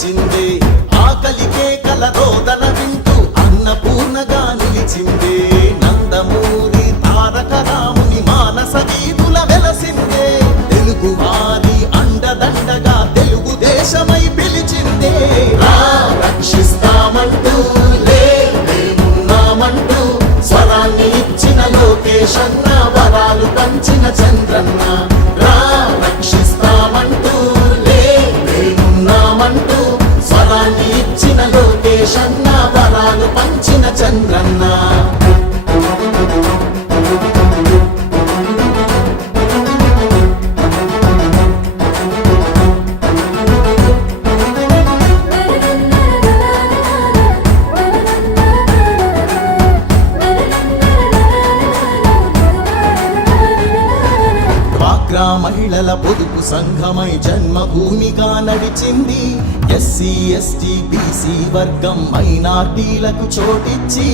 నిలిచింది. ఆకలికే కలరోదన వింటూ అన్నపూర్ణగా నిలిచిందే. నందమూరి తారక రాముని మానస గీతుల వెలసిందే. తెలుగు వారి అండదండగా తెలుగు దేశమై పిలిచిందే రక్షిస్తామంటూ లేమంటూ స్వరాన్ని ఇచ్చిన లోకేశన్న వరాలు పంచిన చంద్రన్న. రా లోకేశన్న వరాలు పంచిన చంద్రన్న. డ్వాక్రా మహిళల పొదుపు సంఘమై జన్మభూమిగా నడిచింది. ఎస్సీ ఎస్టీ బీసీ వర్గం మైనార్టీలకు చోటిచ్చి.